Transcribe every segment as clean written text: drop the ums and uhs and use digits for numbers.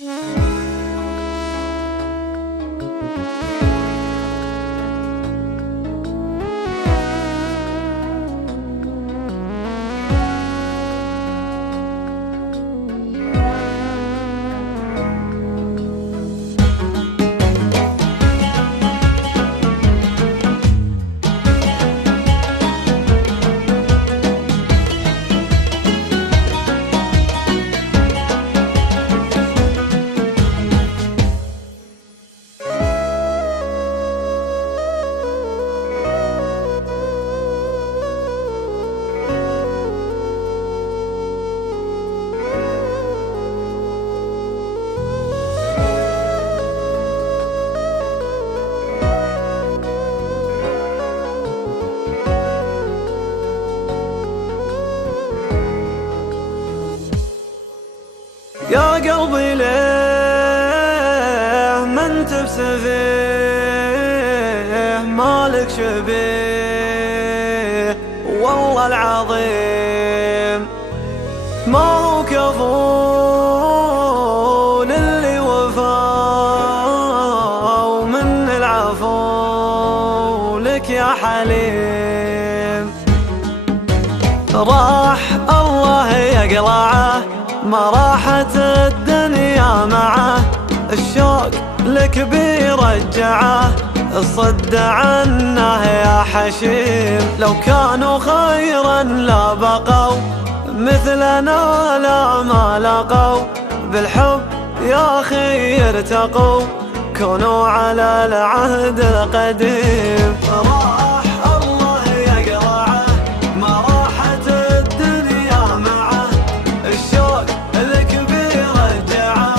يا قلبي ليه ما انت بسفيه مالك شبيه والله العظيم، ما هو كفو للي وفاه ومن العفو لك يا حليم. راح الله يقلعه ما راحت الدنيا معه، الشوق لك بيرجعه الصد عنه يا حشيم. لو كانوا خيرا لا بقوا مثلنا لا ما لقوا، بالحب يا أخي ارتقوا كونوا على العهد القديم. راح الله يقرعه ما راحت الدنيا معه، الشوق لك بيرجعه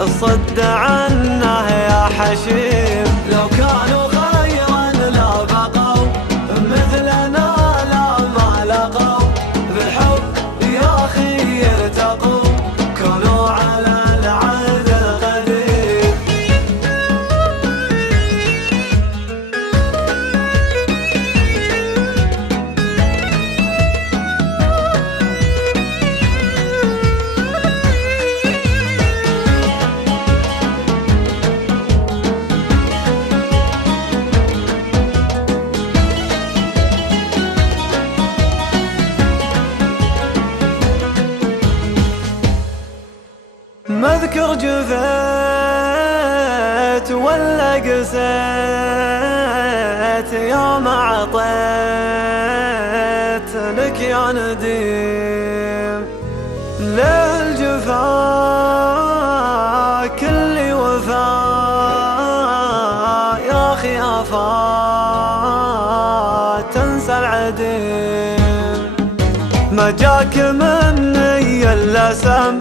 الصد عنه يا حشيم. لو كانوا خيرا لا بقوا مثلنا لا ما لقوا، بالحب يا أخي ارتقوا كونوا على العهد القديم. ما اذكر جفيت ولا قسيت يا ما عطيت لك يا نديم. ليه الجفا كل وفا يا أخي آفات تنسى العديم. ما جاك مني إلا سم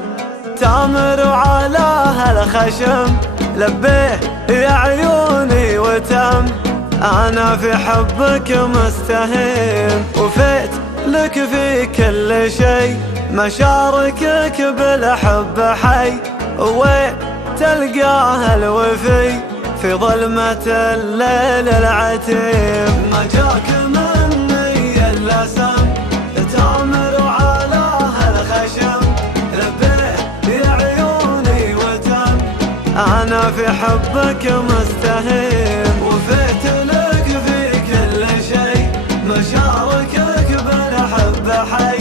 تامر على هالخشم، لبيه يا عيوني وتم أنا في حبك مستهين. وفيت لك في كل شي مشاركك بالحب حي، وين تلقاه الوفي في ظلمة الليل العتيم. ما جاك مني إلا سم تامر على هالخشم، أنا في حبك مستهين. وفيت لك في كل شي مشاركك بالحب حي،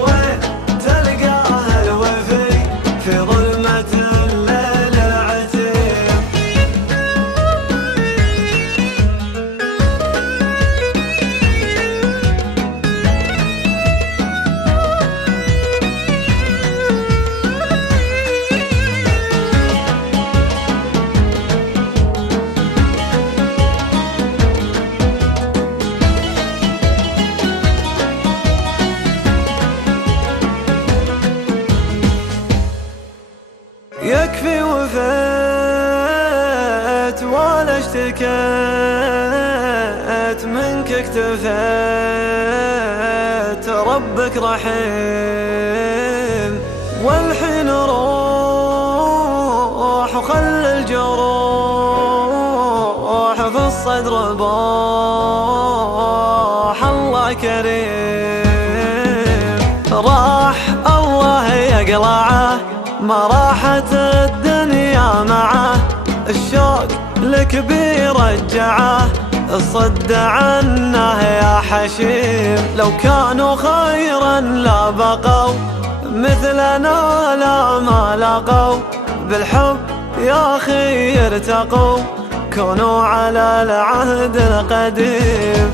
وين تلقاه الوفي في ظلمة الليل العتيم. يكفي وفيت ولا اشتكيت منك اكتفيت ربك رحيم. والحين روح وخل الجروح في الصدر بوح الله كريم. راح الله يقلعه ما راحت الدنيا معه، الشوق لك بيرجعه، الصد عنه يا حشيم. لو كانوا خيرا لا بقوا، مثلنا لا ما لقوا، بالحب يا أخي ارتقوا، كونوا على العهد القديم.